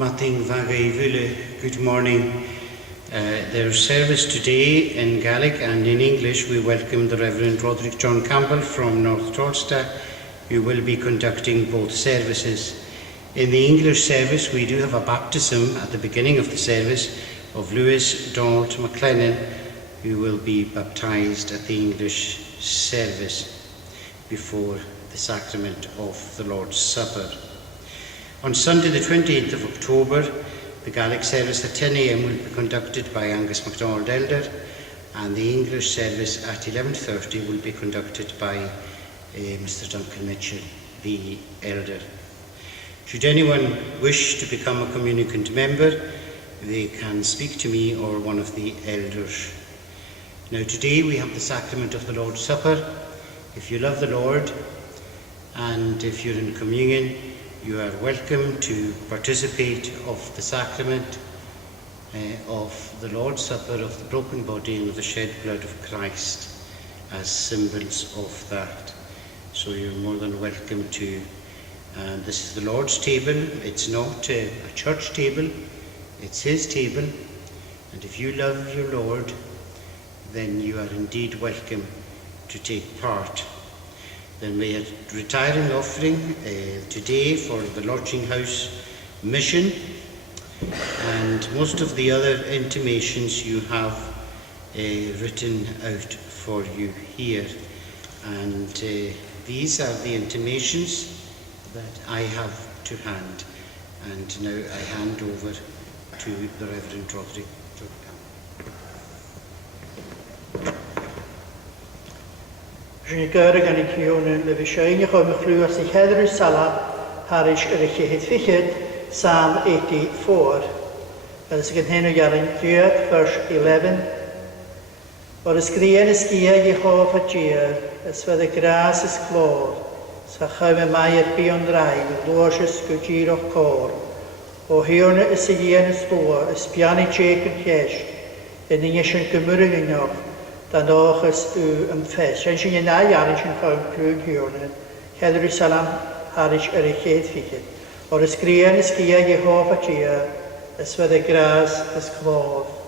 Mating Vagaivule, good morning. There's service today in Gaelic and in English. We welcome the Reverend Roderick John Campbell from North Torsta, who will be conducting both services. In the English service, we do have a baptism at the beginning of the service of Lewis Donald McLennan, who will be baptized at the English service before the sacrament of the Lord's Supper. On Sunday the 28th of October, the Gaelic service at 10 a.m. will be conducted by Angus MacDonald Elder, and the English service at 11:30 will be conducted by Mr. Duncan Mitchell, the Elder. Should anyone wish to become a communicant member, they can speak to me or one of the elders. Now today we have the sacrament of the Lord's Supper. If you love the Lord and if you're in communion, you are welcome to participate of the sacrament of the Lord's Supper, of the broken body and of the shed blood of Christ as symbols of that. So you're more than welcome to. And this is the Lord's table. It's not a church table, it's his table. And if you love your Lord, then you are indeed welcome to take part. Then we had retiring offering today for the Lodging House mission, and most of the other intimations you have written out for you here. And these are the intimations that I have to hand. And now I hand over to the Reverend Roderick. Gwyrig gan I clyw'n le fysio chom chlw as I heddr Salam harish fichid Psalm 84. As gan hyn o garin verse 11. Or is grien is gia Jehovah gia, as for the grass is clor, sa chawme mai beyond rain, lorges gugir of cor. O hiorne is a gien is boa, is piani chek and yesh, in the yeshen gemurig nog. Dan oogjes u fest. En je na jaren gewoon kleur hierne. Heddru Salam harish geet fiket. Or is green is kia Jehovah chia, as for the grass is clothed.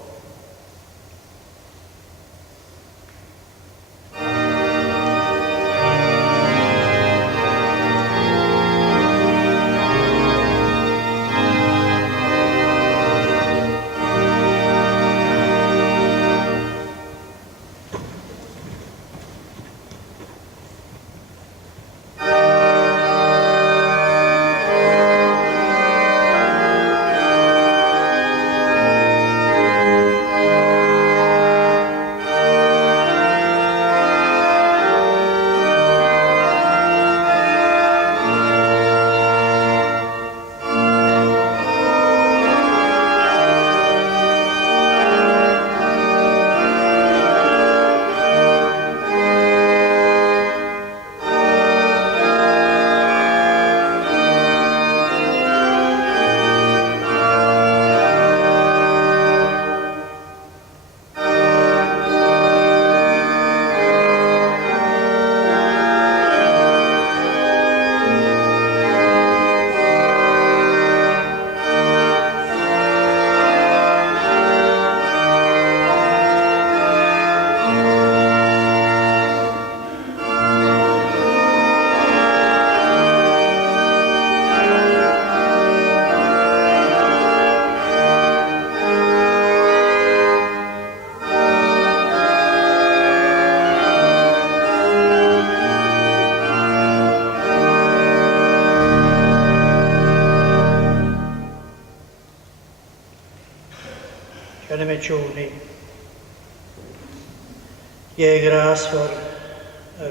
Gras for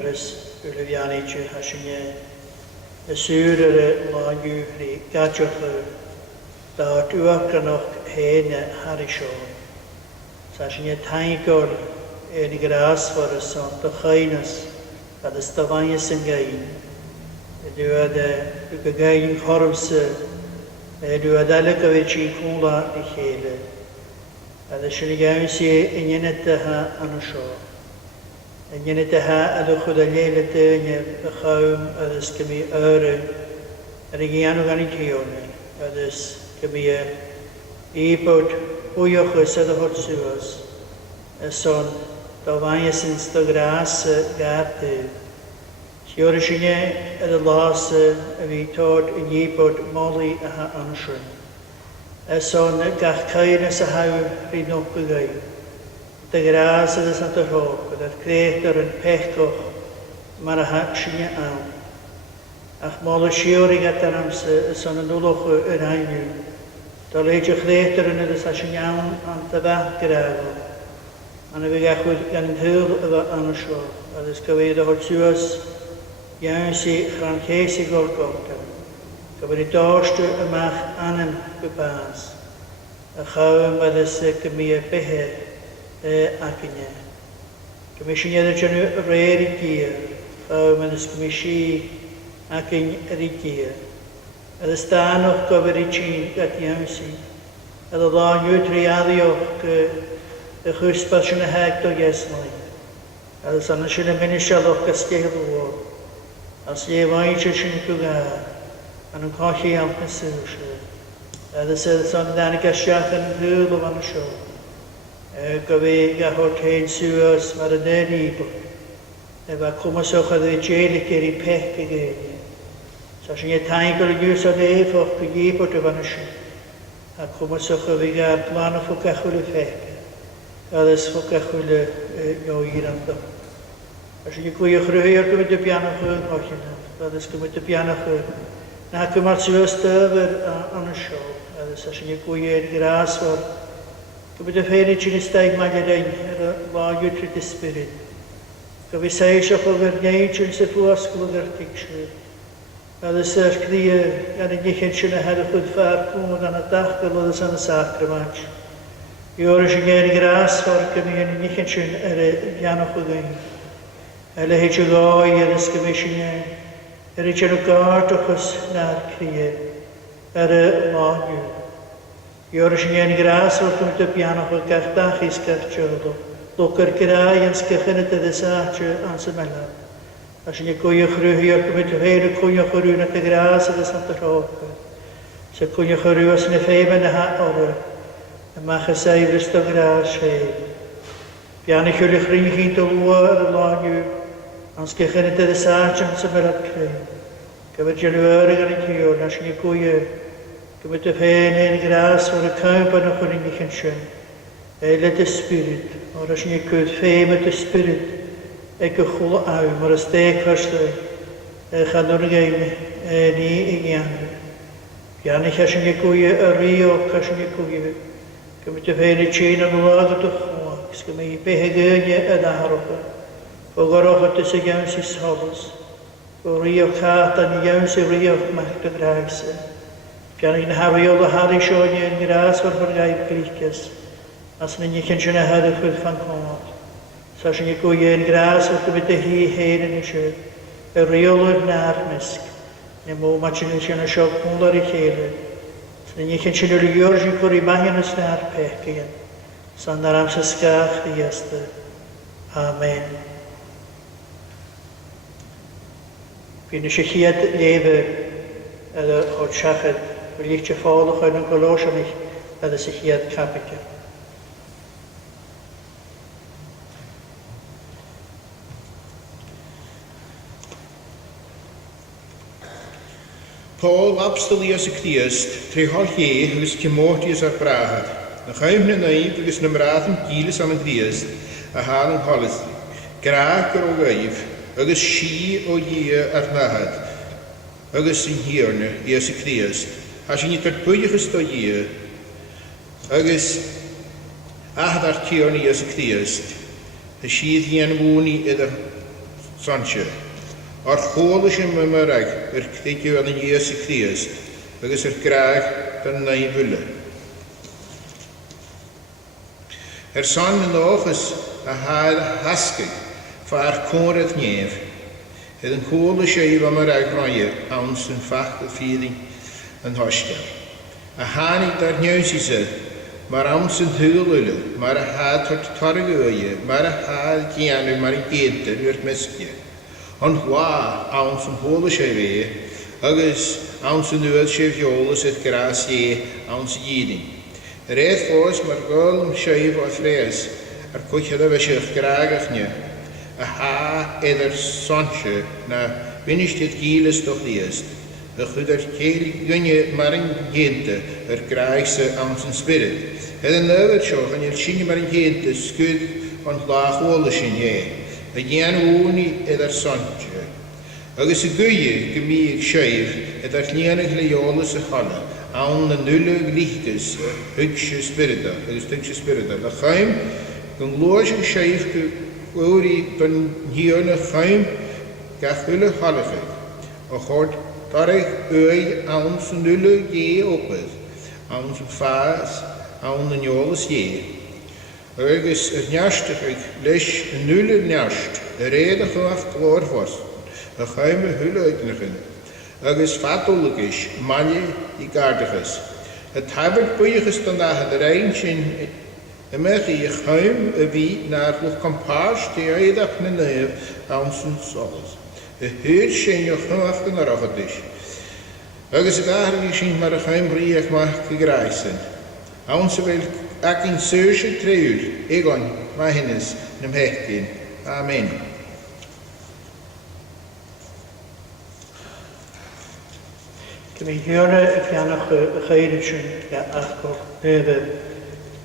is Ulivianice Hashine, a surere Manu, Gajofu, the Tuakanoch Hene Harisho, Sashine Tankor, any grass for a son, the Highness, at the Stavanias and Gain, do the Gain Horse, do a Delekovici Kula, the Hele, at the Shiligansi in Yenetaha and Shore. En je niet aan de goede lele teunje, begauwm, dus kemi euren, en ik ga nog aan het jonen, dus Gymia I bod bwyochus ydw hwt sŵas. Son, da fanyasins da gras gardydd. Siwr ysynne ydw las y fi tod y ni bod moli a ha ansyn. Son, gach cain ys a haw rhi nop y gai. Da gras ydw sant y rhog, ydw'r creator yn pechgoch, mar a ha synne awn. Ach mol y siwr I gadan ams son yn ulwch yr hainw. Da leid y creator yn ydw sa synne awn an da bach gyragol. An y fi gachwyd gan yn hyl yma ansio. Ydw's gyfeir o hwtsuas iawn si chranches I gorgolta. Gyfer I dorstu ymach anam gwybas. A chawm ydw's gymia behe ac yna. Gymysyn ydw jynu reir I gyr. Chawm ydw's gymysi ac yn yr I gyr. Ydw's dan o'ch gyfer I tîn gad iawn si. Ydw lan yw triaddiwch y chwysbas sy'n y heg do ieslai. Ydw's anna sy'n y minisialwch gysgeil o. As ie fain sy'n gwgar. An yn colli am y sŵsio. Ydw's son dan y gasiach yn hwyl o fan y sio. Gyfi gahor tein sŵas mar y nid I bod. Efa cwmwyswch ydw I jeelig i'r I pech y geini. Sa sy'n ei taigol I gws o deifoch I bod o fan y sio. A cwmwyswch ydw I gael blan o ffwc achwyl y pech. Ydw's ffwc achwyl o i'r amdo. As sy'n ei gwych rhywio'r gymryd y bianach yng Nghollina. Ydw's gymryd y bianach na gymryd sŵas dyfr an y sio. Ydw's as sy'n ei gwych gras o'r gymryd y ffeir I ti'n ystag mael ein ar y lagw trwy dysbryd. Gyfi seisach o gyrneud sy'n sy'n ffwasgol o gyrtig sy'n. Ydw's ar cria gan y nichen sy'n y herwch wrth ffa'r cwmwyd an y dachgol ydw's an y sacramant. I o'r sy'n gael gras o'r gymryd yn nichen sy'n ar y bianach o gyn. Ele hyd y goi ydw's gymysyn ar y gen o gard o'chos na'r cria ar y lagw. I o'r sy'n gael gras o'r gymryd y bianach o gardach I sgartiodd o. Lwcr gyrau yn sgychyn y dydys atio ans y melad. As sy'n ei gwych rhyw o'r gymryd y feir y cwnioch o rhywun at y gras ydw's at y rhog. Sy'n cwnioch o rhyw os yn y ffeim yn y hat o'r y mach y seifrys do gras ffeim. Bian I chwylych rhywun chi'n dylwa ar y lagw. Ans gechyn y dydys atio ans y melad creu. Gyfer genwyr gan I cion as sy'n ei gwych. Gymryd y ffein ein gras o'r y cymp yn y chwrin I chynsyn. Eiled y spirit. O'r as sy'n ei gwyd ffeim y spirit. Eg y chwl aw, mae'r ysteg fyrstau. Chanwr y gael ni I gianwyr. Giannych as sy'n ei gwyau y rio as sy'n ei gwyau. Gymryd y ffein y tîn yn wlad o dychwag. Sgymryd I behegynau y ddarwch. Fogoroch o dys y gawn sy'n solos. O rio cat an iawn sy'n rio mach dy graes. Giannych yn hariol o hari sioen yn gras o'r fyrgaib glicus. As yn unig yn sy'n ahadach wrth fan cwmod. Sa sy'n ei gwyau yn gras o'r gymryd y hi hen yn eisiau. Y reol o'r nar misg. Neu mw ma sy'n eisiau yn siog mwl ar ei cheile. Sy'n unig yn sy'n yw'r sy'n cwrdd I mahin ys nar pech gyda. Sa'n nar amser sgach I ystod. Amen. Fi'n eisiau chiad lefe ydw o'r siachad. Fy'n eich ffôl o'ch yn golosian eich ydw sy'n chiad capitol. Paul abstelias y Christ, trehol hie, hwys Timothius ar brahad. Na chaim na naib, hwys na mratham gilis am y Christ, a hal yn Kholosi. Graag ar o gaif, agos si o ie ar nahad, agos sy'n hirna, ies y Christ. Ha sy'n i tadbwychus do ie, agos ahad ar tiorna ies y Christ. Ha sydd i'n mwni iddo sansio. Ar chôl sy'n mymarag yr cdeidio yn Ies y Christ, agos yr graag dan na I fylle. Son yn ofys a hael hasgig fa'r cwrdd nef, hyd yn chôl sy'n mymarag rhaid awn sy'n ffach y ffydding yn hostel. A hanig dar niws I sydd, mae'r awn sy'n hwyl yle, mae'r had tot torg oie, mae'r had gianw, mae'r geder yw'r mesgiau. Ond hwa awn sy'n hwyl eisiau fe, agus an sy'n nuad sef iolas eith gras ie an sy'n gydyn. Eith fos mae'r gol siaif o ffres ar cwchad o fesych gragach ni a ha edrych sonsio na finishtid gilis doch liest. A chud ceil gynnu mar yn gynta ar graig sy an sy'n spirit. Yn nöfyd sio, gan i'r sy'n mar yn gynta sgwyd ond lach ola sy'n ie. A gian wni edrych sonsio. Agus y gwyir gymig siaif edrych lianach leolas y chala. Awn na nulog lichtus hygsio spirita. Agus hygsio spirita. La chaim gan glwys y siaif gwri dan hion y chaim gach hwyl y halachig. O chord Tarech ui awn sy'n nullu ie opydd, awn sy'n ffas, awn yn iolas ie. Agus niastach ag leis nullu niast, redig af glorfos, a chaim y hwyl uitnachyn. Agus fatolagis, manje I gardagus. Het habert boeiges dan dat de rein sy'n ymech I chaim y fi na'r lwch compaas di oeddach na nef awn sy'n sols. Y hyd sy'n yw chymach yn yr ochadys. Agus y gahar I sy'n mar y chaim briach mach gygraisen. Awn sy'n fel ac yn syrsig treuwr, egon, mae hynnes, nym hechdyn. Amen. Gymi hiwna y fiannach y chayrid sy'n achgol nefy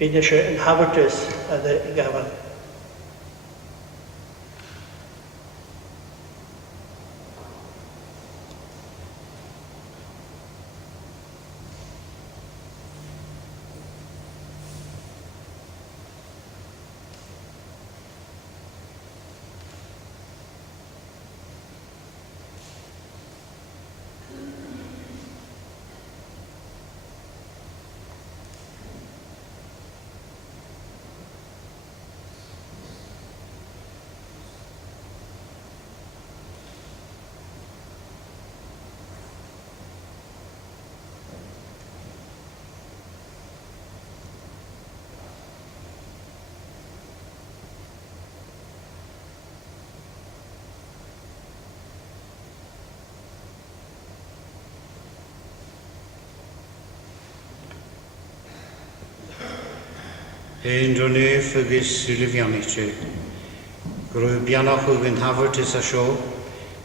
bydd eisiau yn hafartys a dda I gafel. Ein dronef agos sylwianich Grwy bianach ag yn hafartys a sio,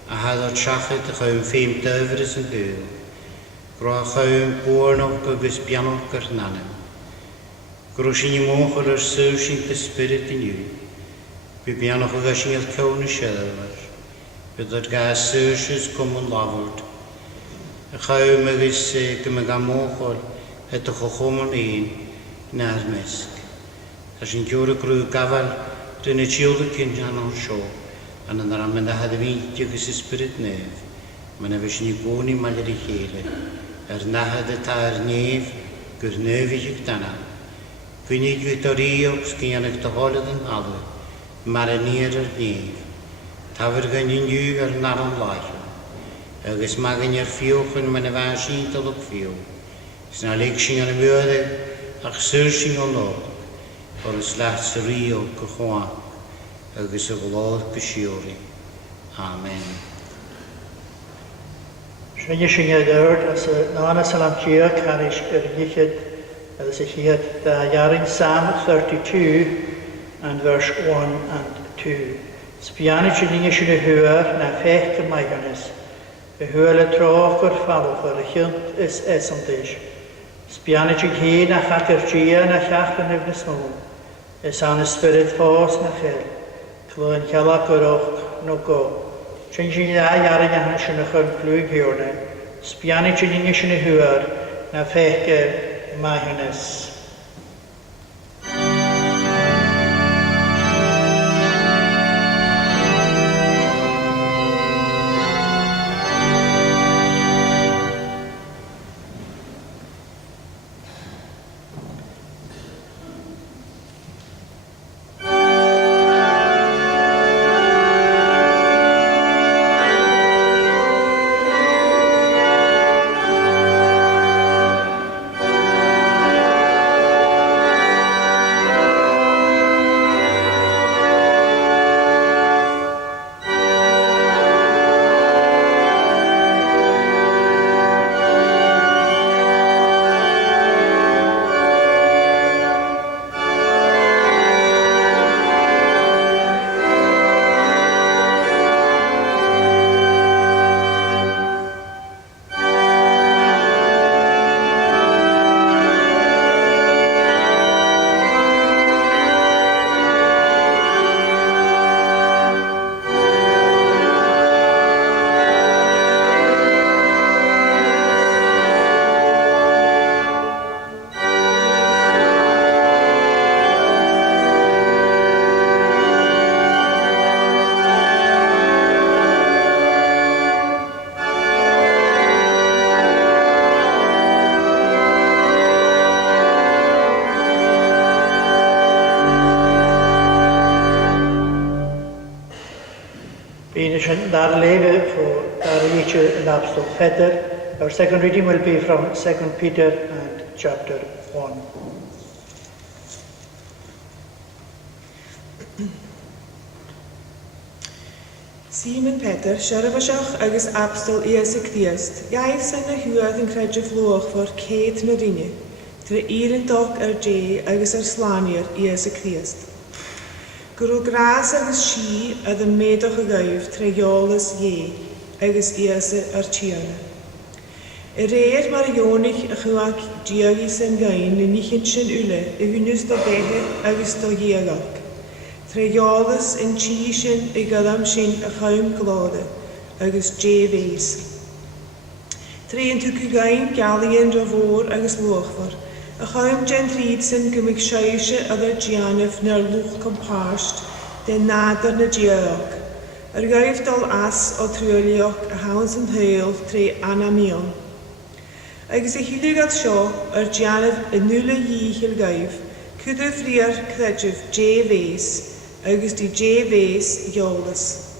a hadad siachyd a chawm ffeim dyfrys yn byw. Grwy a chawm bwrnach agos bianach gyrnanem. Grwy sy'n I mwchol ar sywsyn dy spirit yn yw. By bianach ag asyn i'r cawn y siadar. Bydd ar gas sywsys cwm yn lafod. A chawm agos gymig am mwchol ydych o chwm yn un na'r mesg. As yn diwr y grwy gafel, dyn y tiwl y cyn janon sio, an yn rhan mynd a had y fi diagos ysbryd nef, mae'n efo sy'n I gwni maler I cheile, nahad y ta'r nef, gyr nef I chyg dana. Gwynig yw doriog sgyn ag dyholad yn halw, mar y nir ar nef, tafyr gan yn yw ar naron laio, agos magan ar fioch yn mae'n efo sy'n dylog fio, sy'n aleg sy'n ar y mwydde, ach syr sy'n o nod. O'r slacht sy'n rio gychwan, agos y glod gysiori. Amen. Sy'n sy'n ydwyd as y nana salam chia carish gychyd as y chiad da iarin Psalm 32 and verse 1 and 2. Spianich yn sy'n y hwyr na fech gymaiganis. Y hwyr y troch o'r falwch o'r chynt is esandish. Spianich yn hyn a chacr gia na chach yn yfnus mwyn. Is an ysbryd ffos na chel. Clwy'n cael gyrwch no go. Sy'n sy'n da iarin a hyn sy'n ychyn plwg hiwrna. Spianich yn sy'n y hwyr na fech gymaiganis. dar leven for dar each and Apostle Peter. Our second reading will be from 2 Peter and chapter 1. Simon Peter, Sharabashach agus Apostol Iesu Christ, Iaif san na huad yn credju flwch for Kate na rinne, tre irin doc J agus slanier Iesu Christ. Gro gras agus si a the medoch a gaif tre jolas Ie agus Iesu tiana. Reir mar ionig a chuach diagi san gain na nichin sin ule hunus do behe agus do iagach. Trejolas in Chishin I Galam Shin a Chaim Glade, agus Javes. Tre in Tukugain, Gallian Ravor, agus Lochvar, a Chaim Gentridsen Gumik Shaisha other Gianif ner Luch Comparst, den Nader na Giarok. Gaif dal As o Truliok, a Hounds and Hail, tre Anamion. Agus a Hiligat Shaw, Gianif a Nula Yichil Gaif, Kudu Friar Kredjev Javes. Agus die Javes Jolas.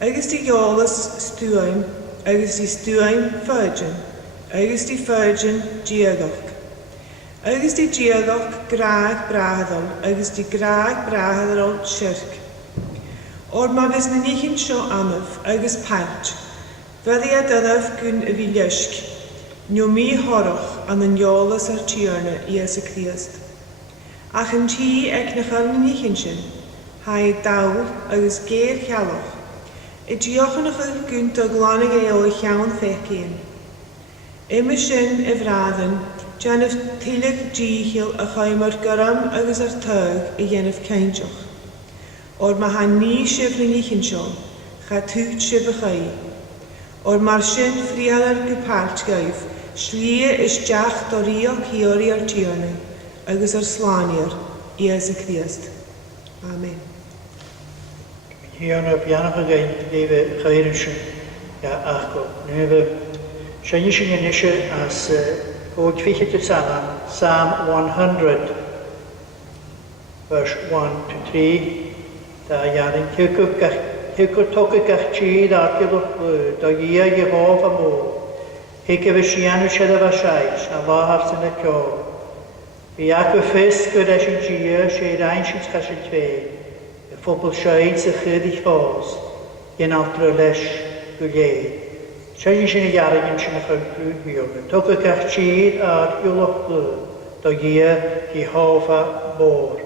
Agus die Jolas Stuaim, agus die Stuaim Virgin, agus die Virgin Giagach. Agus die Giagach Graag Brahadal, agus die Graag Brahadal Shirk. Or ma vis na nichin sio amaf, agus pant, fyddi a dynaf gwn y filiashk, nio mi horoch an yn Jolas tiarna Iesu Christ. Ach yn ti ec na chal na nichin sin, Hai dawl agus geir chialoch. Diochanach gynt o glonig o llawn fecyn. Sin vraden, janif tilig dichil a chaimar garam agus tug yenif caintoch. Or ma han ni shifring ichin sio, cha tŵt shif a chai. Or mar sin frialar gepart gaif, shlia is jach doriog hiori tiarne, agus slanier, Iesu Christ. Amen. Hier op Janige Gein leven Geirensen, ja achko. Nu we Shanishin Yanisha as ook vichete Psalm 100, verse 1 to 3. Da jarin hilko toke gachchi da kilo da gia Jehova mo. Heke we shianu sheda vashais na vahavsen a kyo. Viako fest godashin gia she reinshits kashin twee. Phobl siaid sy'n chydig ffos, yn altra leis gwleid. Siaid sy'n ei arag yn sy'n eich glwyd fiog. Tog y gach tîd ar iwloch glwyd, do gia Jehova bor.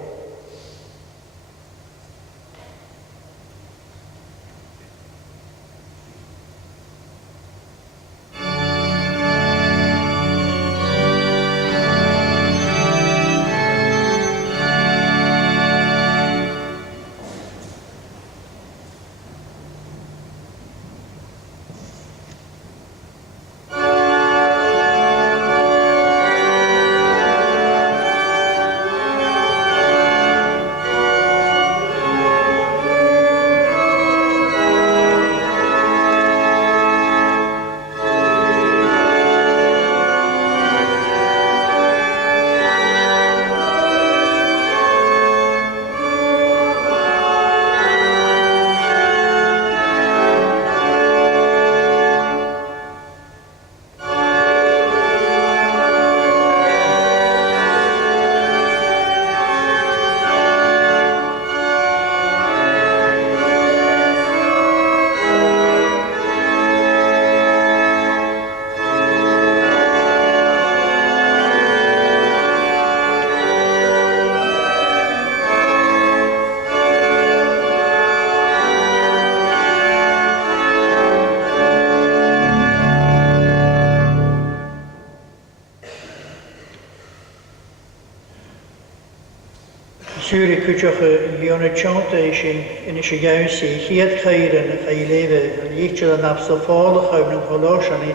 Zurich kujoch Leona chanta in is juist hier keiren ga leven liedje dan absoluut gaan nog Kholosi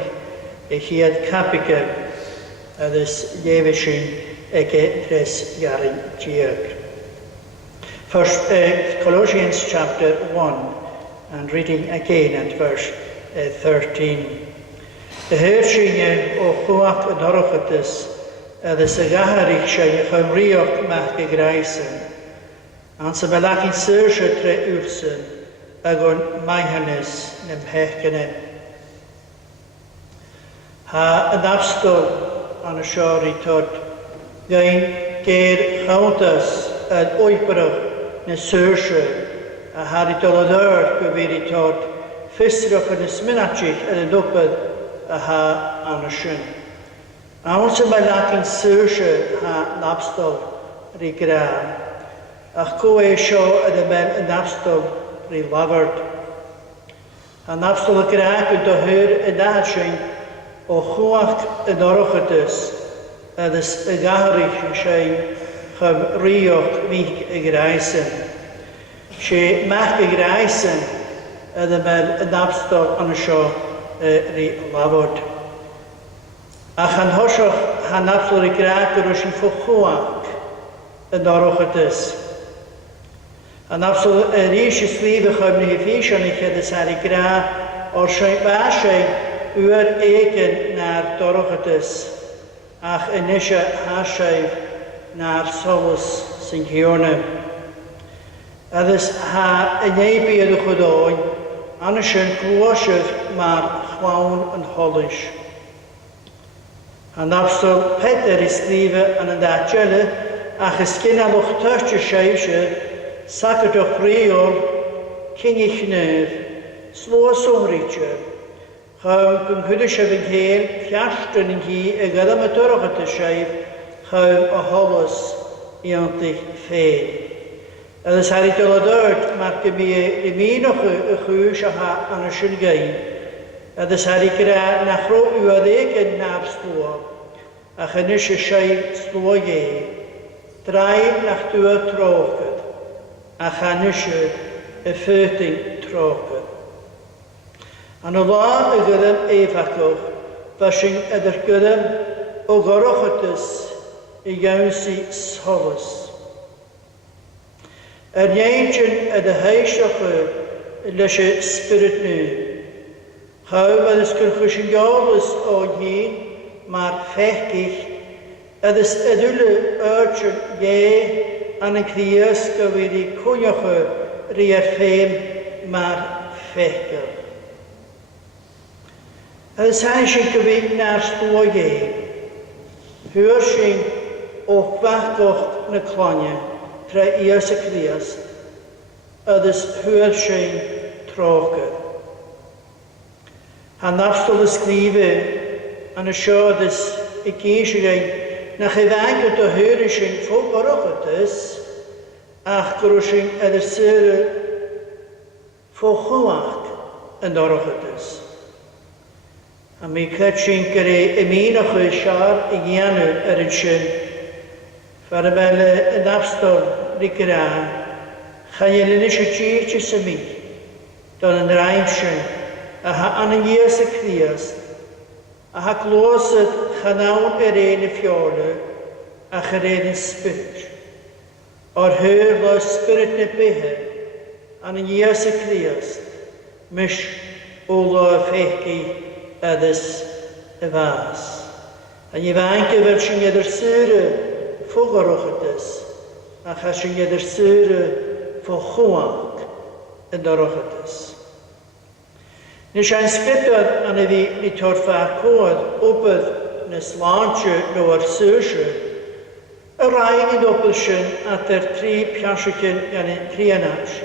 hier kapike dus leven eke 3 jaar jier. First Colossians chapter 1 and reading again at verse 13. De heersingen o chuach en orchatus de sagaharig shay chumrioch mach gegreisen. An sa belach in surge tre ursen, agon maihanis nem hechgenen. Ha an abstol an a shori tot, gain geir chauntas ad oibrach na surshe, a haritolodor go veri tot, fistrach an isminachich ad a dopad a ha an a shun. Aonse mai lakin surshe ha nabstol ri gra, ach ko e sho ad a ben an abstol ri lavard. An abstol a gra go do hur a dahashin, o chuach yn orochatus, adys y gaharich sy'n chym rioch mich y graisen. Se mach y graisen ydym yn abstol an y sio ri lafod. Ach an hosioch han abstol y graag yr ysyn ffo chuach yn orochatus. An abstol y rhys y slif y chym ni hyffeisian eich edrych ar y graag o'r sy'n basau uur eken naar Doroghetus, ach inische haasheif naar Solus Sint-Giorne. Adus ha enebi de godoin, anischen kloosjev maar gewoon een hollish. An abstel Peter is lieve aan een daadjelle, ach eskina nog thuisje scheisje, sakker toch riol, kinnig neuf, sloa somrietje. Chawm gyn hwydys yn hyn, piastyn yn hi, y gydam y dyrach at y siaif, chawm o holus i ontych ffein. Ydys ar i dylodwyd, mae'r gymi i minwch y chwys a ha an y sy'n gain. Ydys ar i gra na chro yw yn nab slwa, a chynnes y siaif slwa ge. Draen nach dŵr trogyd, a chynnes y ffyrting trogyd. An o lan y gydym eifacwch, fasyn edrych gydym o gorochatus i gawnsi solus. Nientyn yd y heisioch leis y spirit nu. Chawm ydys gyrchwys yn gaulus o hyn, mae'r fechgich, ydys edwyl yrtyn ie an y crias gywyr i cwnioch rhy'r ffeim mae'r fechgych. Ydys hain sy'n gyfyd na'r slwag hyr sy'n o'ch fachgoch na clonia tra ias y crias, ydys hyr sy'n trochyd. Han afstol ysgrife an y siodys i gysig na chyfangyd o hyr sy'n ffog orochydys, ach gwrw sy'n ydys syr ffog chwach yn orochydys. A mi cred sy'n gyrru ymunwch y siar i gianw yn sy'n far y fel yn afstol ri gyra chael yn eisiau gyr ti sy'n mi don yn rhaid sy'n a ha an yn ies y crias a ha glosyd chanawn yr ein y fiole a chyr ein yn spirit o'r hyr lo spirit na behe an yn ies y crias mish o lo fechgi ydys y fas. A ni fain gyfer sy'n edrych syr ffog o'r ydys, a cha sy'n edrych syr ffog chwag yn o'r ydys. Nes ein sgridodd an y fi ni torfach coed obydd nes lantio no'r syrsio, y rhain yn obydd sy'n at yr tri piansiacyn gan y trianach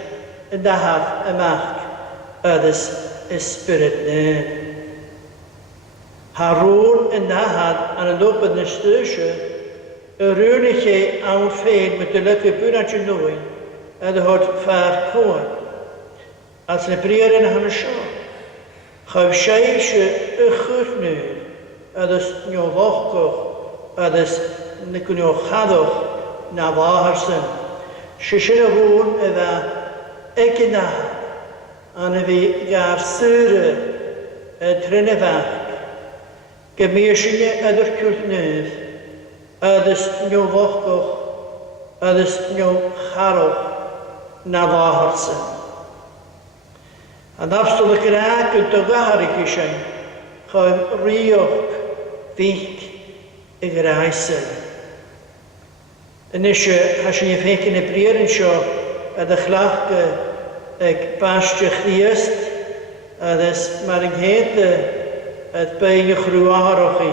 yn dahaf ymach ydys ysbryd nyn. Harun yn dahad an y lwbyd na stysio, y rhywun i chi awn ffein met y lygu bwynad yn nwy, a dy hod ffar coen. Als na briar yn han y sio. Chaf siaisio y chwr nhw, a dys nio lochgoch, a dys nio chadoch na faharsyn. Sysyn y hwn y fa egin dahad, an y fi gar syre y tryn y fach, Gymysynnu ydych cwrt nef, ydys nio fochgoch, ydys nio charoch na faharsyn. An afstol y graag yn dogaharig eisiau, chawm rioch fych y graesyn. Yn eisiau hasyn i ffeicyn y brir yn sio, ydych lach ag bastio Christ, agus mar yn héte at bein y chrwar chi.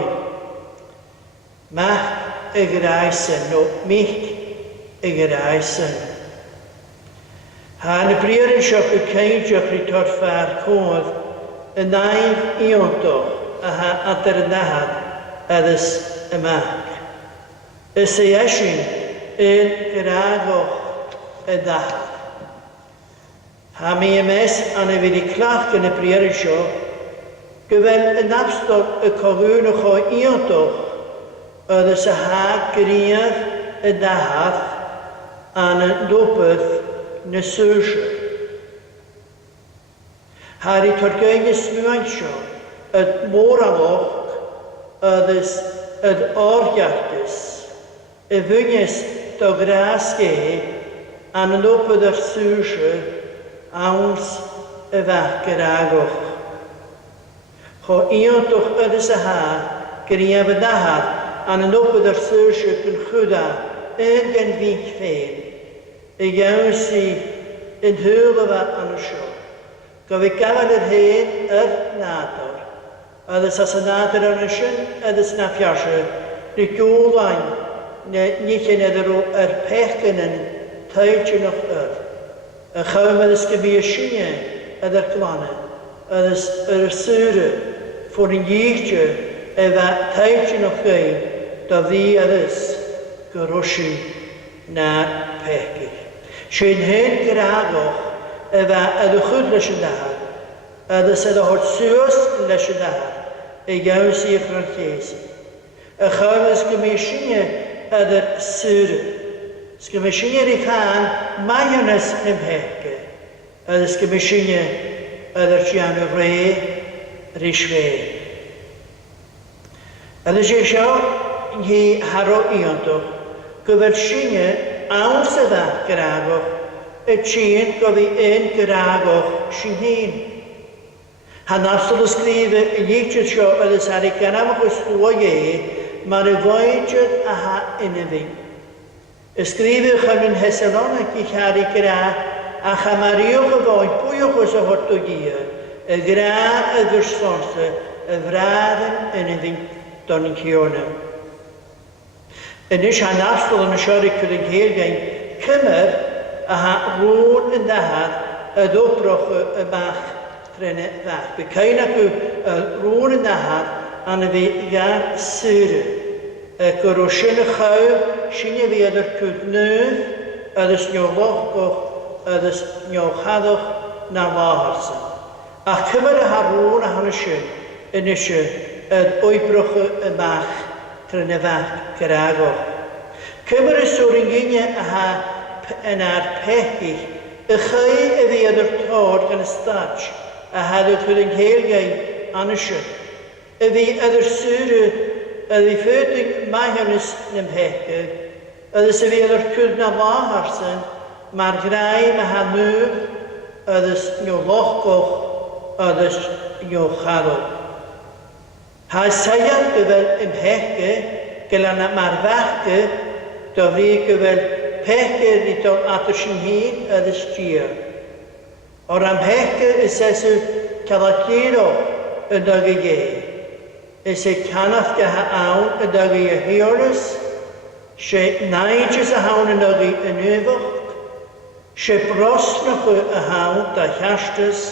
Mach y graisen, no mich y graisen. Han y bryr yn siop y ceindiwch i torffa'r codd, y naif iontoch a ha adar y nahad addys y mach. Ys ei eisiau yn gragoch y nahad. Ha mi ymys an y fydd i clach yn y bryr yn siop, gyfel yn abstog y cogwn o'ch o iontoch, addys y ha gryf y nahad an y dwbydd na sŵsio. Hari torgein ysmwansio, yd môr aloch, ydys yd orgiartys, y fynyes do gras ge, an yn opad ar sŵsio, awns y fach gyragoch. Cho iontoch ydys y ha, gryf y dahad, an yn opad ar sŵsio gyn chwda, yn gen fynd ffein. Y iawn sydd yn hwyl o fat an y sio. Gof i gafel yr hen yr nador. Ydys as y nador an y sio, ydys na fiasio. Ni gwlaen, nich yn edrych yr pechgyn yn teiltyn o'ch yr. Y chawm ydys gyfi y syniau ydy'r glanau. Ydys yr sŵr ffwr yn yichtio efo teiltyn o'ch gyn, da fi ydys gyrwsi na pechgyn. Sy'n hen gragoch efo ydych chwyd leis yn dahad, ydys ydych hort sŵs leis yn dahad, y iawn sy'n chrôn lleisi. Y chawm ys gymysinia ydych sŵr. Ys gymysinia i fan maiones ymhechge, ydych gymysinia ydych sian o re rysfe. Ydych eisiau hi haro iontoch, gyfer synia awns y dda gragoch, y tîn gofi un gragoch sy'n hyn. Han afstol ysgrifa y llitio sio ydys ar ei ganamach ysglywa mae'r y foedjyd a ha unifyn. Ysgrifa chym yn Thessalonig i chari gra a chamariwch y foed bwywch os o horto gia, y gra y gysfonsa, y fraden unifyn don yn cionam. Yn ys han afstol yn y siorig cyda yn ceirgain, cymar a ha rŵn yn dahad y dwbroch y bach trene fach. By cain ac rŵn yn dahad an y fi gan sŵr. Y gyrw sy'n y chaw sy'n y fi ydych cwdnydd ydys niolwchgoch ydys niolchadoch na faharsa. A cymar a ha rŵn a han y sy'n yn ysio yd oibroch y bach trene fach gyragoch. Cymar y sŵr yn gynia a ha yn ar pechig, y chai y fi ydych tord gan y stach, a hadwch hwyd yn ceilgain anysio. Y fi ydych sŵr ydy ffyrdig maihynys yn pechig, ydych y fi ydych cwyd na faharsan, mae'r grau ma ha mwg, ydych niolwchgoch, ydych niolchadog. Ha sayad gyfel yn pechig, gyda mae'r fachge, do fi gyfel pechge di tol at y sy'n hyn ydych styr. O'r am pechge ys esw calagiro y dag y ge. Ys e canath gaha awn y dag y hiorus, se naidjus a hawn y dag y nöfoch, se brosnach y hawn da chastus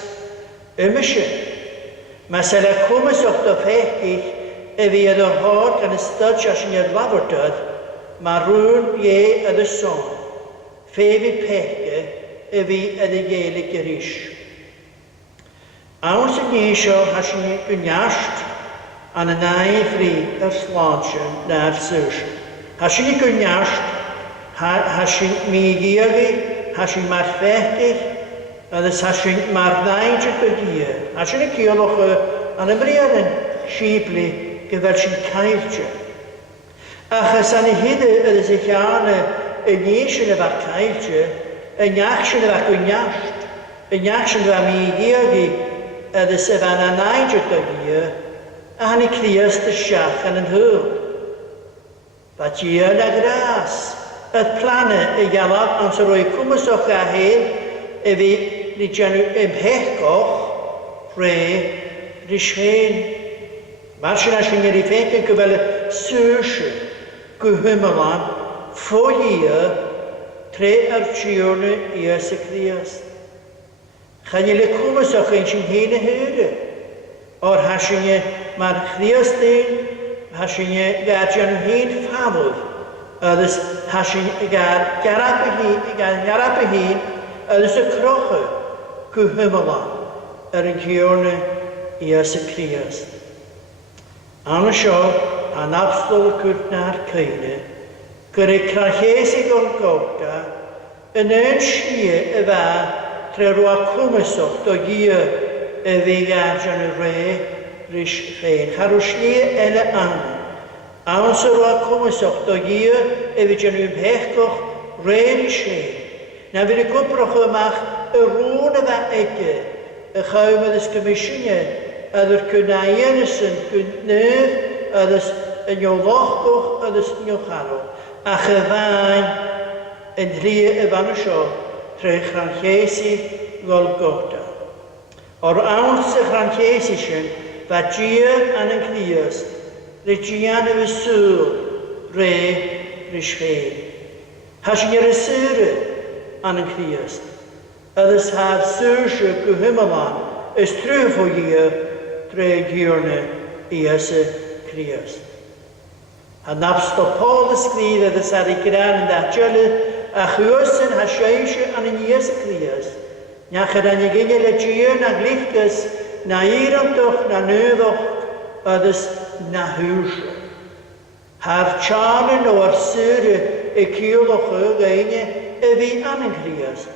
ymysio. Mae sela cwmys o'ch do pechgich e fi ydw hod gan ystod sy'n i'r lafordod, mae rhywun ie ydw son, fe fi pechge e fi ydw Gaelic gyrys. Awn sy'n nisio ha sy'n gyniast an y nai fri yr slansio na'r sŵs. Ha sy'n gyniast, ha sy'n migiogi, ha sy'n marfechgich, ydys ha sy'n marnaidjyd bygia. Ha sy'n y ciolwch an y briad yn sibli gyfer sy'n caeltio. Achos an y hydde ydys eich an y nisyn efo caeltio, y niachsyn efo gwyniast, y niachsyn efo migiogi, ydys efo an anaidjyd bygia, a han y criast y siach an yn hwyl. Ba dian a gras, y planau y galad an sy'n rhoi cwmys o'ch a hyn, e fi ni janu imhegoch re rishvein. Marschen als in die Fenken gewelle Sösche gehumelan vor hier tre archione Jesu Christ. Gaan jullie komen zo geen heen hören. Or hasje maar Christ in, hasje gaat je heen favor. Dus hasje gaat garape heen, dus een kroche gehumelan archione Jesu Christ. Anders aan afstol kurt naar keine, kur ik krachesig Golgotha, en een schie eva treroa kumesoch do gie vegajan re rish fein. Harushlie ele an. Aanseroa kumesoch do gie vegajan ubhechkoch re rish fein. Na wil ik oprochen mag rone va eke, gaume des commissionen. Er kunnen jensen kunt neer, is een jolachkoch, is een jolcharo. A gewaan en drie van de show, terug Franchesi Golgotha. Or oudste Franchesischen, wat je aan een Christ, Regiane Vesur, Re, Rishveen. Has je resure aan een Christ, is haar surge gehumelan, is terug voor je. Giorne Jesu Christ. En apostol Paulus schreef dat hij gedaan dat jullie gehoorzaam hasjeisje aan een Jesu Christ. Ja, gedaan je ging je leger naar lichtes, naar iedereen toch, naar neuwig, dus naar huisje. Haar tjaren oor zure, ik hielog geënje, wie aan een Christ.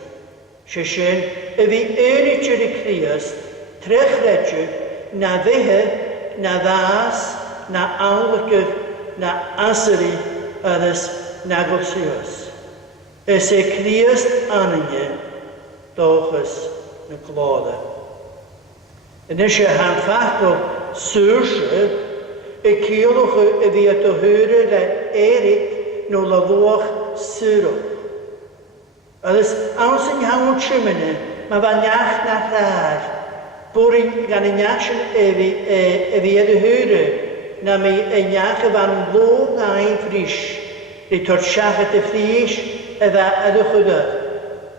Ze zijn wie eerlijke de Christ, terugletje. Na wehe, na vaas, na aanlijke, na aseri, alles na gosios. Es Christ anje, toch is een klade. En als je hem vaak op surge, ik hielog wie het te horen dat Erik no la woog suro. Alles aanzien houden schimmen, maar van jacht naar daar. Boring gan een jachtje wie de huren, na mij een jachtje van bloed naar een fris, die tot schagen te vlees en waar de goede.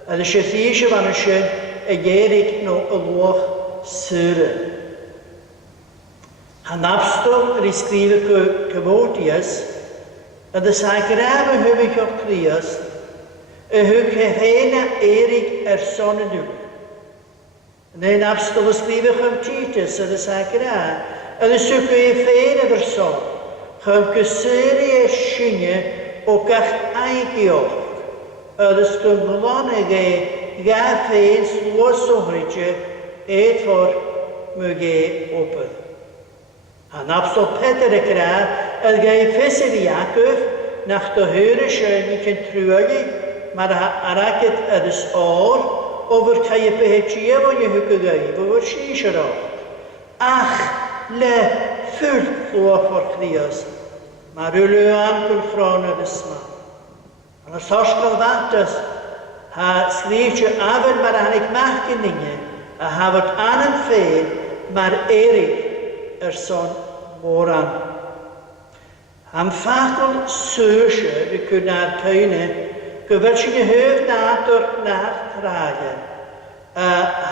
En de vleesje van een schön, en jerik nog een loog zuren. Han afstond schreven Timotheus, en de zagraven heb ik op Christ, en heb geheen Erik zonnen doen. En een apostol schreef om Titus, en de zagraven, en de zoeken je vele persoon, om geserie schingen, ook echt eingeoog. En de stumbelanige gafeens loszongritje, eet voor me open. En apostol Peter kreeg, en gij vissen Jacob, nach de höre schön niet in truige, maar araket het is oor, over kan je behetje van je hukkegei, over schiescheraf. Ach, le, vult voor Christus, maar uw aankel vrouwen de smaak. En als hartstikke wat is, hij schreef je avond, maar hij niet mag dingen. Hij wordt aan en veel, maar Erik zo'n Moran. Am fakel sösche, we kunnen haar tuinen, geweldig je hoofd naar dragen.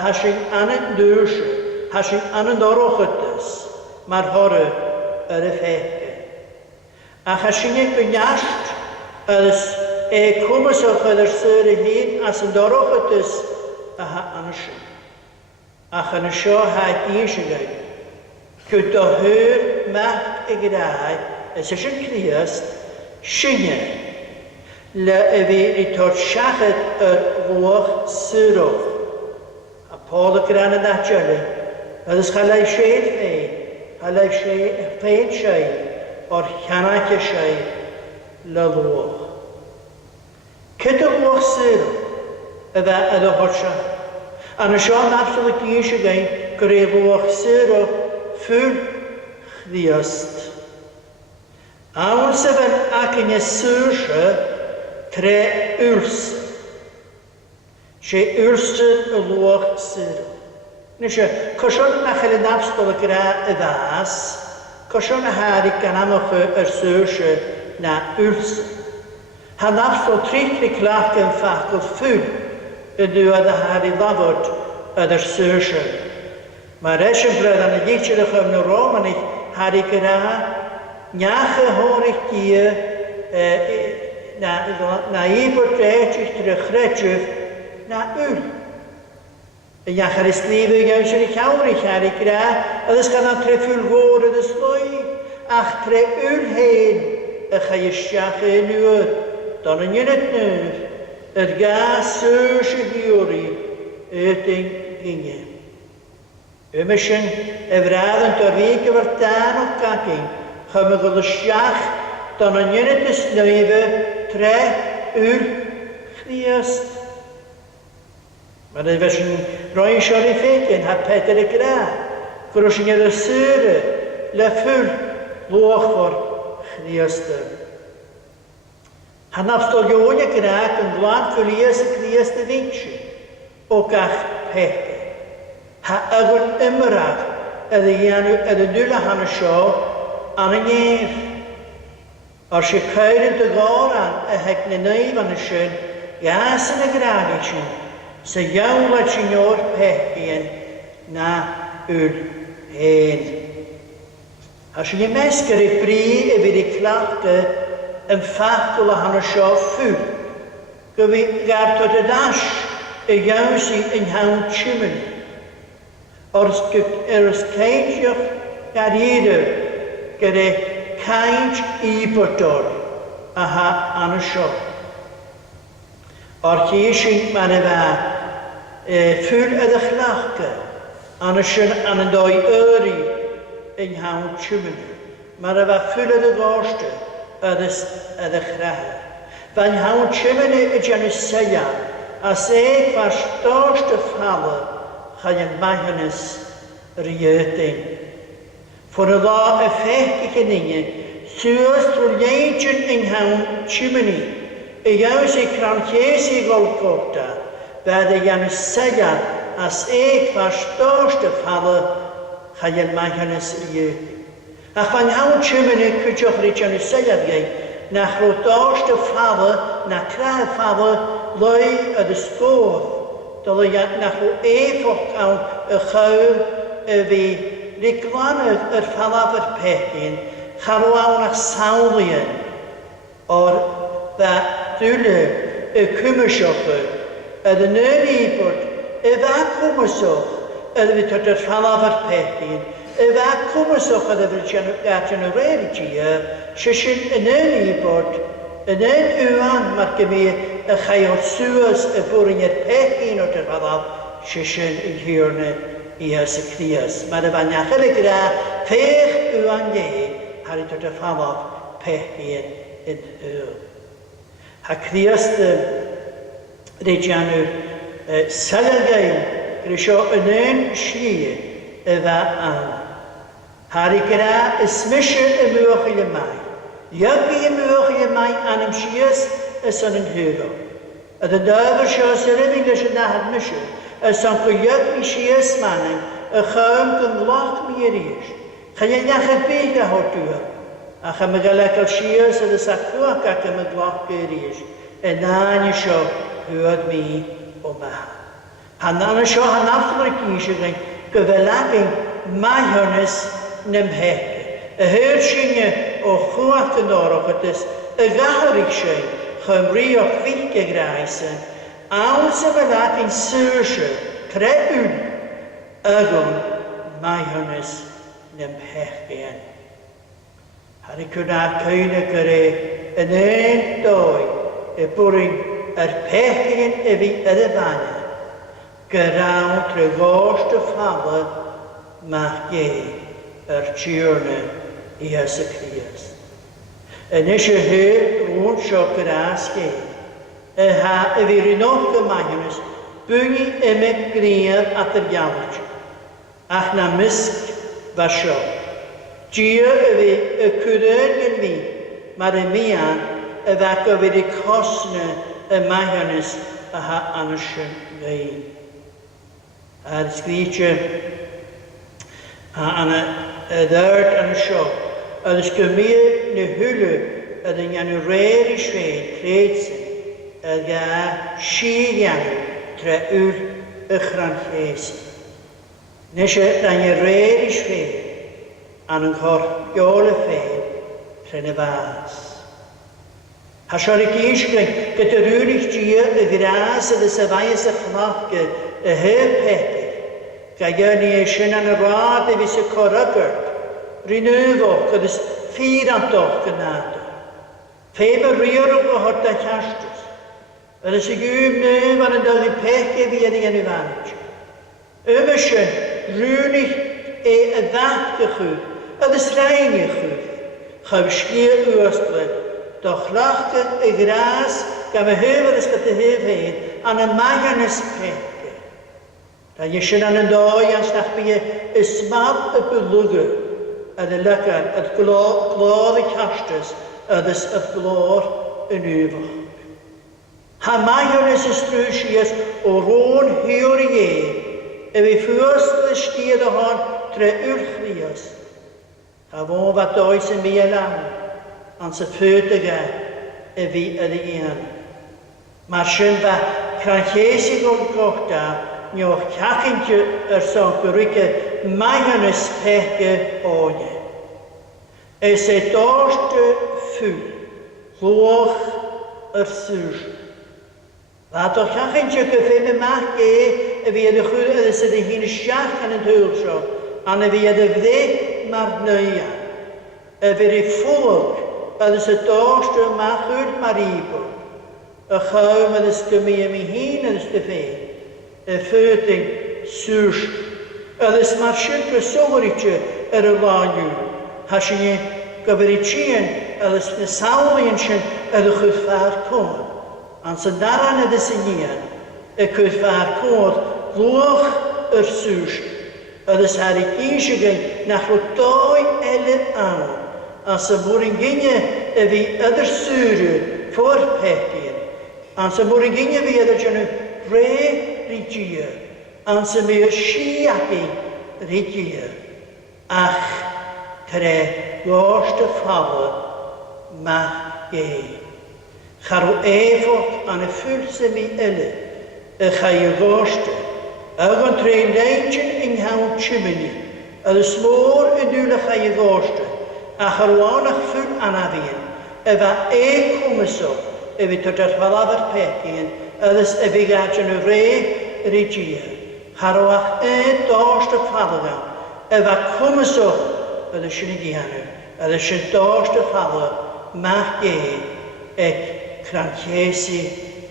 Als je aan het deursje, als je aan het doorgetes, maar horen de feiten. Als je niet benjast, als komen zo verder zeuren heen, als een doorgetes, aan een schoen. Als een schoen heeft deze geit. Kunt de hoor macht igrai, es is een Christ, schingen. Le we tot schachet woog surog. Paul kranen dat jullie. Dat is gelijk scheet mee. Gelijk scheet schei. Or chanatje schei. Le woog. Kette woog surog. Eva de hotcha. En als je aan absoluut jeesje gaan, kun je woog surog. Voor Christ. Als we een surge tre uls. sé urste y lwch syr. Nisio, cwsion na chael yn abstol y gra y ddas, cwsion na harig gan amwch syrsio na urste. Han abstol trich clach yn ffach o ffwl y dŵad a harig lafod ydy'r syrsio. Mae'r eisiau bryd yn y gydr o'ch yn y Romanig harig gra niach y horig gyr na ibor dreich drwy chredjuf na ul. Y niach ar ysgrifo i gael sy'n ei cawrig harig gra, ydys gan am tre ffwl fôr ydys lwy, ach tre ul hen y chaistiach yn yw'r, don yn ynyd nŵr, yr gas syrs y giori ydyn gyngau. Ymysyn y frad yn dorfig y fardan o gagin, chym y gwlwsiach don yn ynyd ysnwyfo tre ul chriast. Mae'n fes yn rhoi sior i ffegin ha Peter y gra, gwrwys yn yr syr le ffwl lwch o'r chriast. Han afstol yw'n y gra yn glad ffwlias y chriast y finsi o gach Peter. Ha agwn ymrag ydy nŵl a han y sio an y nef. Ar si cair yn dy goran y heg na naif an y sy'n gas yn y grag i sy'n sy iawn la sy'n o'r pechyn na ul hen. Ha sy'n y mesgar i bri y fydd i clachte yn ffactol a han y sio ffwl. Gyfi gartod y dash y iawn sy'n yn hawn chymyn. Ors caintioch gar ieder gyda caint i bodor a ha an y sio. Or chiesyn ma'n efa ffwl ydych lachga an y sy'n an y doi yri yng hawn chymyn. Ma'n efa ffwl ydych gorste ydych raha. Fa'n hawn chymyn y janus seia a seg fas dorst y ffala chael mahanus rydyn. Voor y dda y ffech i gynninge, sŵs drwy'r leidyn yng nghawn chymini, y iaws i cranches i golgota, bedd y iawn seiad as eich fas dorst y ffala chael mahanus rydyn. Ach fan nghawn chymini cwydioch rydyn y seiad gei, na chro dorst y ffala, na cra y ffala, loi y dysgodd. Dol y nach o efoch awn y chawr y fi riglanydd yr falaf yr pechyn charw awn a'ch sawlien o'r dda dwle y cwmysioch ydy nyn i bod y dda cwmysioch ydy fi tyd yr falaf yr pechyn y dda cwmysioch ydy fi gatyn y rhaid i ti sy'n y nyn i bod y nyn ywan mae'r gymi y chai o'r sŵas y bwryn i'r pechyn o'r falaf sy'n y hirne i ys y crias. Mae'r fanyachel y gra pech ywan ie ar y dod y falaf pechyn yn hyl. Ha crias dy regianwr salagain grisio yn un si y dda an. Har y gra ysmysio y mwch i y mai. Iag i y mwch i y mai anam sias ys yn hyro. Yd y dyfr sio sy'n rydyn gys yn dahad mysio, ys yn gwyag i sias manem, y chawm gyngloch mi yr eich. Chael iach y beth a hodwr, a chym y gael ac o sias yd y sacwach ac ym y gloch yr eich, y na'n y sio hwyd mi o maha. Hanan y sio hanafol y gysio gyn gyfelagyn mahynys nymheg. Y hyr sy'n o chwach yn orach ydys y gahorig sy'n chymru o chwich y graisen, awn sy'n fel yn syrsio, crewn, ygwn, mae hynnes nym hechgen. Har y cwna'r cyn y gyrru yn un doi y bwryn yr pechgen y fi ydy fanna, gyrawn trygosd y ffala ma'ch ge yr tiwrna i ys y crias. Yn eisiau hyr rŵn sio gras ge. Y ha y fi rynoch gymaenus bwyngi ymeg griaf at yr iawd. Ach na mysg fa sio. Gia y fi y cwrdd yn fi, mae'r y mian y fac o fi di cosna y maenus aha anashin gai. Sgríte ana dart an seo, agus go mí na húile a den anu réir is féin créitse a ga sí anu tre úr a chran chéisi. Nes an réir is féin an chor geola féin tre na bás. Ha seo i gísgling go dy rúlich dia a grás a sa bhaes a chmach a hypetig, ga gynnu eisiau yn y rad e fys y corygard, rynwyfoch gydys ffyr am doch gynadol. Feb y rhyr o gyhort a chastus, ydys y gwym nyf an y dod i pech e fi ydi yn y fanch. Ymysyn, rwynig e y ddach gychwyd, ydys rhain i chwyd, chaf sgir ywysgled, doch lachten y gras gaf y hyfod ysgyd y hyfheid an y magan ysgyd. Da je sin an dói an snach bí smab a beluga a de lecar a glór i castas agus a glór yn ufach. Ha maion is y strwsias o rôn hiwr i a fi ffwrst y stiad o hon tre urchlias. Ha fôn fa does yn mi a lawn an sa ffyrdyga a fi ydy ian. Mae'r sy'n fa cranchesi gol gochda nioch cachintje son gyrwyke maion yspeche oje. Se dorste ful, gloch sŵr. Doch cachintje gyfyn y mach fi y chwyr sydd yn hyn siach yn y hwylsio, an fi y fde mar nöia. Fyr i ffwlwg y dorste mach hwyr mar ibor. Y chawm ysgymi am I hyn ysgyfyn. Föting sús. Ydys mae'r sy'n gyswyrtio y laniw. Hasyn ni gyfyrtio'n ydys na sawlion sy'n ydych wrth fawr cwrdd. An sy'n daran ydys yn nian y cwrdd fawr cwrdd glwch sús. Ydys ar I gysig nach o doi elid awn. An sy'n mwyn gynnu fi ydych sŵrw ffwr pethir. An sy'n mwyn gynnu fi ydych yn re Rigia, an sy'n mi siagi Rigia, ach tre gost y ffawr ma ge. Charw efod an y ffwl sy'n mi yle, y chai y gost, ag o'n tre leintyn yng nghawn chimini, ag y smôr yn dŵl y chai y gost, a charwan a'ch ffwl anafyn, efa cwmyso, efi tydar falafar pecyn, ydys y fi gadw nhw re Rigia. Harwach dorst y ffalga, efa cwmyso ydys yn I gianw, ydys yn dorst y ffalga, mach ge ec cranchesi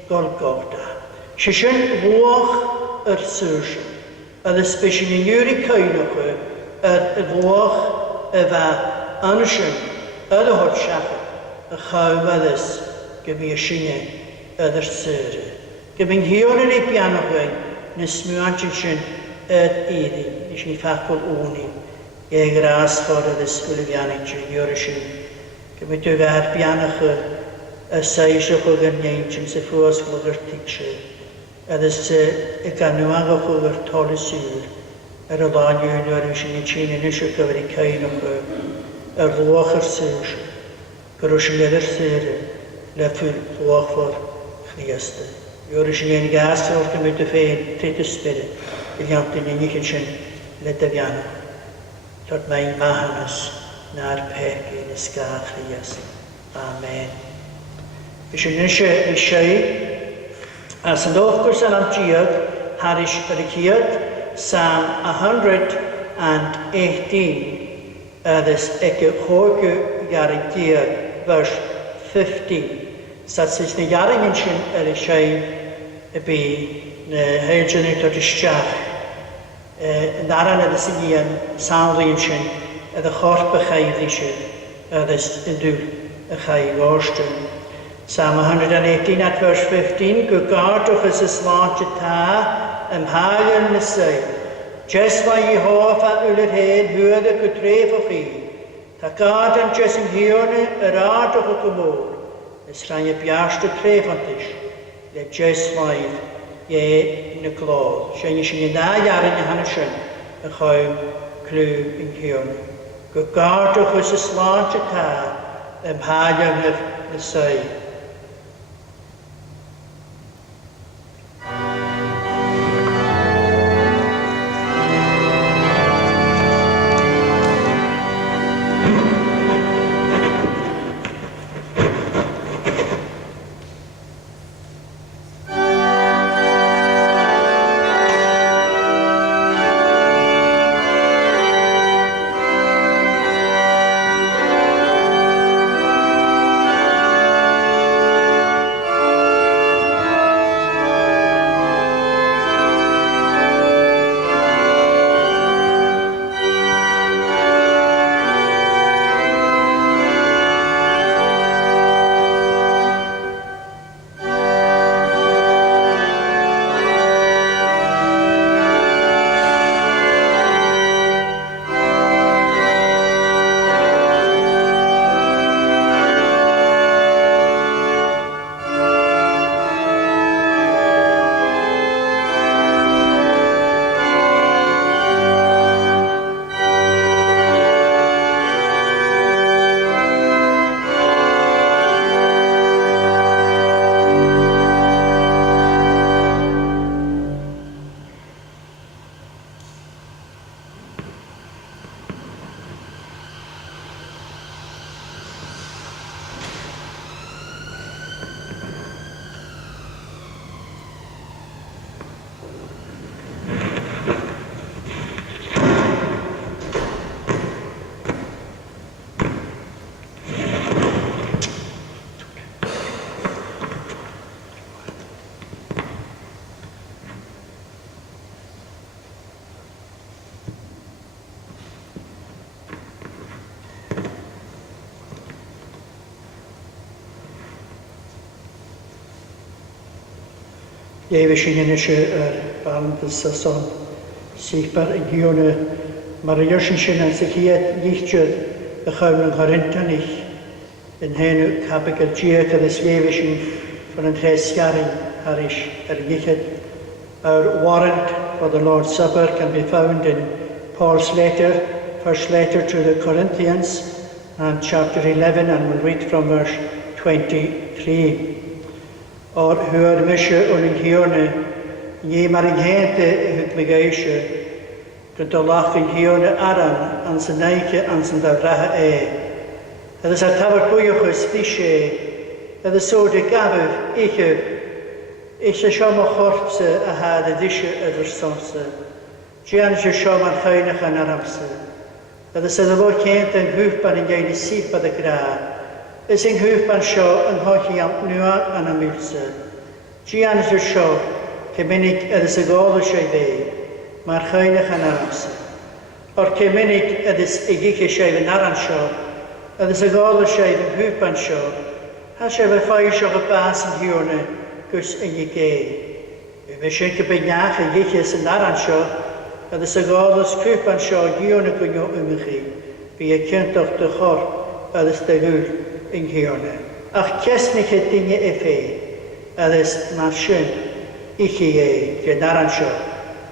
Golgotha. Sysyn fwoch sŵsyn, ydys bys yn yw'r I coenwch y fwoch efa anysyn, ydw hod siach, y chawm ydys gymi ysynau ydys syri. Gymyn hiwn yn ei bianoch wein, nes mwyantyn sy'n iddi, nes ni ffacol ŵni, e gras ffordd ydys wylifianig sy'n hiwr ysyn. Gymyn dwi gair bianoch y saisach o gynnyntyn sy'n ffwrs flwg yr tigsio. Ydys y ganwag o flwg yr tol y sŵr, y laniwn o'r ysyn I tîn yn ysio gyfer I cainwch yr lwch yr sŵr, gyrwys yn gyda'r syr, le ffwlwch ffordd chliasta. Yw'r ysyn i'n gas o'r gymryd y ffein, tret ysbryd, I liantyn yn eich yn sy'n led y fianw. Tord mae'n mahanas na'r pec yn ysgaf chrias. Amen. Ysyn eisiau, as yn ofgwrs an amtiad, harish yr ciad, Psalm 118, ydys ec y chorgw garing ciad, verse 15. Sats na jaring yn sy'n eisiau by na heilsyn yn tyd ysdiach. Naran ydys yn ian sawli yn sy'n ydych chorp y chaidd eisiau ydys yn dŵr y chaidd orstyn. Psalm 118 at verse 15, Gwgardwch ys yslant y ta ymhagen na sy'n. Jes mae I hoff at ulyr hen hwyd y gwtref o chi. Ta gad yn jes yn hiwrna yr ardwch o gymor. Ys rhaen y biast y trefantish, le jes live ye na glod. Shane sin na yarin na hana sin a chaim clú in hion. Go gardo chus a sláinte tá háideannar na saoi. Éve sin inise balantas sa son. Sichtbar in hione mar a jörsin sin an sich hiet nichtjud a chaun an Corintanich in henu capigal diac ad is éve sin van an tres jaring harish nichet. Our warrant for the Lord's Supper can be found in Paul's letter, first letter to the Corinthians, and chapter 11, and we'll read from verse 23. Or huar misje un hione, nie mar in hente hut megeische, kunt lach in hione aran, an zijn neike, an zijn davrahe Het is a tawer boeiochus vishe, het is so de gabev, ich se sjom a chorpse a hade dische öder sonse, Gian se sjom an chynach an aramse, het is a de lo kent en hufban in geini sipa de gra, is in hufban sjo an hochi am nua an amulse. Gian se sjo, keminnig het is a gole se ve, maar chynach an aramse. Or keminnig het is a giche se ve naran sjo, het is a gole se ve hufban sjo, ha se ve fai sjo gebaas in hierne, gus in je gee. We schenken bij nage jichtjes en daaraan zo, dat is een godes kuip aan zo, gione kun je umge. Wie je kent toch de gor, dat is de hul in gione. Ach, kesnige dingen efe, dat is maar schön. Ik je daaraan zo,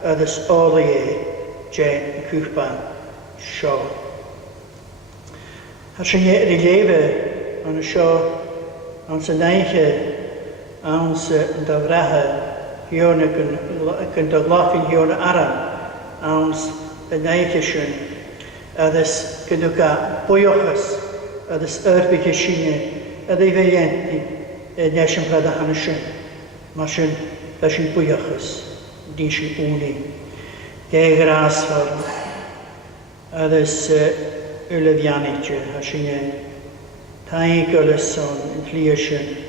dat is alle je kuip aan zo. Als je leven aan zo, aan zijn eigen ons de vragen hierne kunt de lachen hierne aran ons benijkischen het is kunuka boyochus het is erbige schine het eventi nation prada hanschen machen das in boyochus die schine uni gegras voor het is ulevianitje haschine tainkelson in klierschen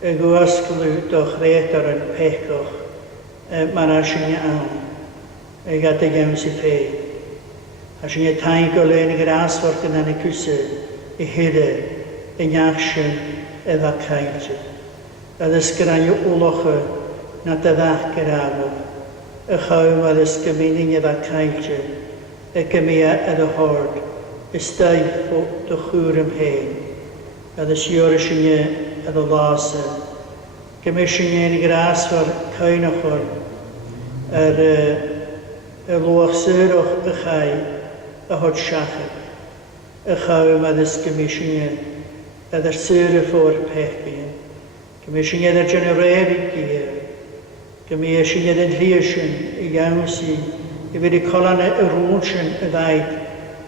Gwasglu doch reiter yn pechoch, ma'n asyn iawn, gada gawn si fe. Asyn ia tain gole yn y grasford yn anna cwse, I hyde, yn iachsyn efo caelti. Ad ysgran yw wlocha na dy fach gyrafo, y chawm ad ysgymuning efo caelti, y gymia ad y hord, y staif o dy chwr ym hen. Ad ysgiorisyn ia ad o lasa, Gymysyn ein gras for cainachor y lwch syrwch y chai y hod siachig. Y chaw ymwydys gymysyn ein ydy'r syrw ffwr pechbyn. Gymysyn ein ydy'r generefig gyr. Gymysyn ein ydy'r liesyn y iawnsi i fydd y colan y rwnsyn y ddaid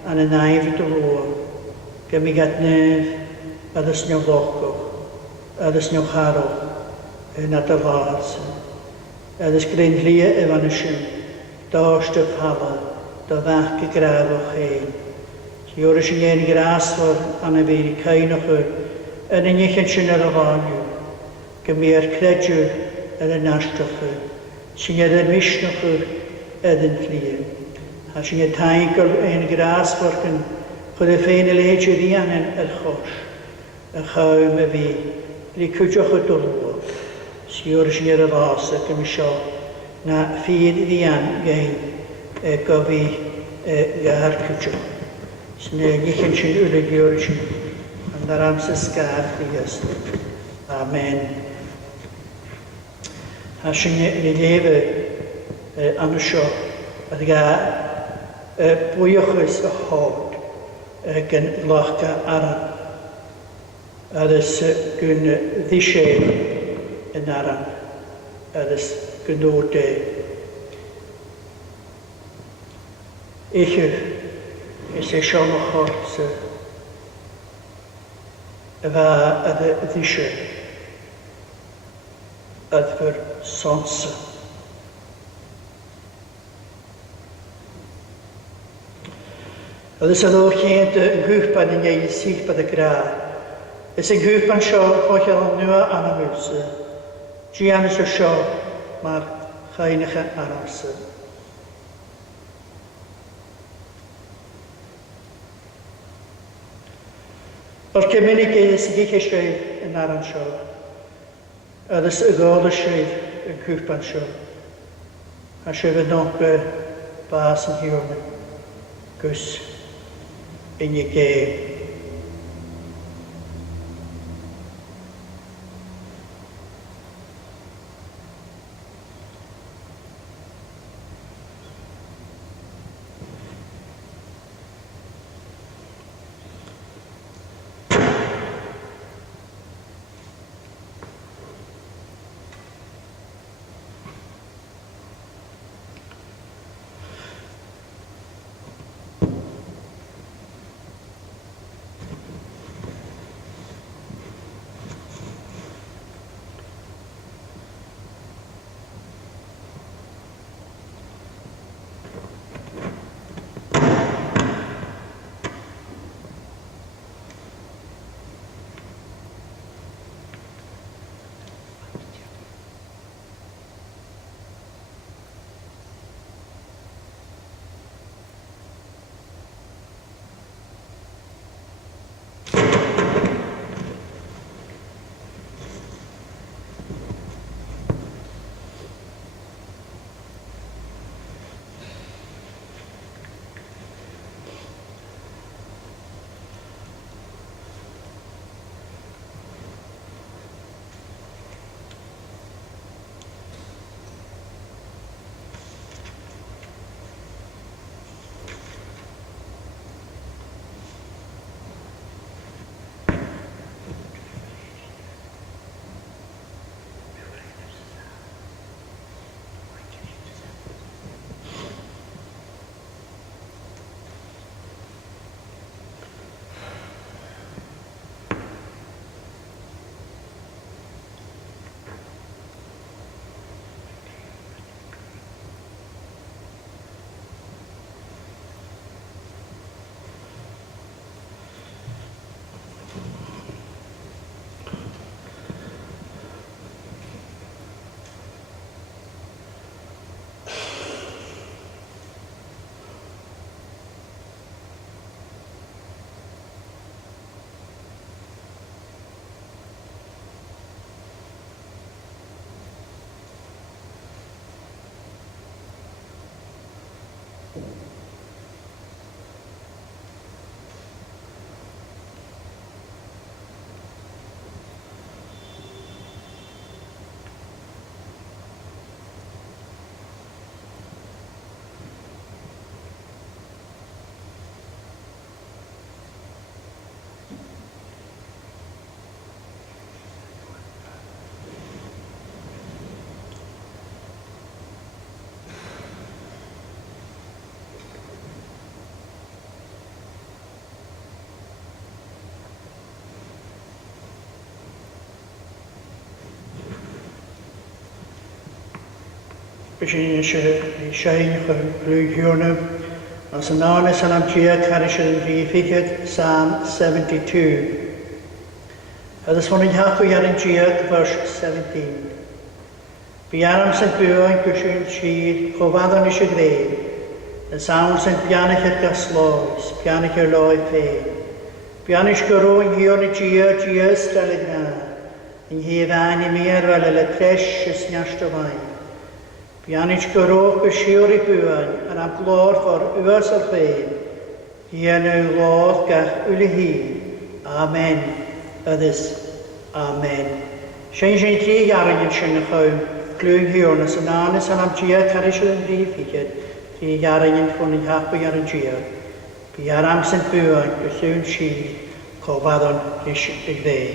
an y naif y dylwr. Gymysyn gad nef ydys niw lochwch, ydys niw charwch. Nad y lars. Ydys gryn lia efan y sym, dost y pala, do fach y graf o'ch ein. Siwr ysyn ein grasfor an y fyr i cainwch yn y nichen sy'n yr ofaliw. Gymyr credw yn y nastwch sy'n edrych misnwch yn lia. A sy'n y taigol ein grasfor yn chwyd y ffein y leid y ddian yn yr chos. Y chawm y fi, li cwydioch y dwlwg. Siwr sy'n yr las ac yn sio na ffyd ddian gain gofi gair cwtio. Sy'n nichen sy'n ulegiwr sy'n yn ar amser sgaf digas. Amen. A sy'n ni lefe an y sio a ga bwyochus y hod gan lachga aran. Adys gyn ddiseg yn aran, ydys gynnwde. Eichw, ys eisiau o'ch hors y fa ydy ddiseg, ydfyr sonsa. Ydys ydw chi'n nghwpan yn ei syth bydd y gra. Ys yn nghwpan sio o'ch yn nwa anamwys. Gian is y sio mae'r chainach arams. O'r cymunig ys i gych eisiau yn aran sio. Ydys y gol eisiau yn cwpan sio. A sio fy nog bas yn hiwrn. Gwys yn ei geg. Bysyn Shain Glwg Hiwrnw, as yn anes yn am Gia Carish yn Rhifichyd, Psalm 72. Ydys hwn yn hacw ar yn Gia, verse 17. Biaram sy'n byw yn gwysyn sydd, chofadon eisiau greu, yn sawn sy'n bianach yr gasloes, bianach yr loi ffein. Bianach gyrw yn hiwn y Gia ystral y gna, yn hyfain i mi ar fel y pres ysniast o fain. Bianich gyrwch gysiwr i bwy'n yn am glor ffordd ywys o'r ffein, hi yn yw lodd gach yli hi. Amen. Ydys. Amen. Sy'n tri garing yn sy'n ychwym, glwg hiwn as yn anes yn am Gia carish yn rhif higyd, tri garing yn ffwn yn hapwy ar yn Gia. Bi aram sy'n bwy'n gwyswn sydd, cofadon rys y gdei.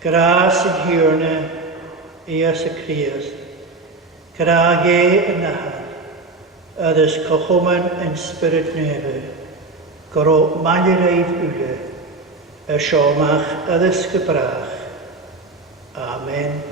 Gras yn hiwrna eas y Christ, gra ge yn nahar, ydys cochwman yn spirit nefe, goro maniraid ule, y siomach ydys gybrach. Amen.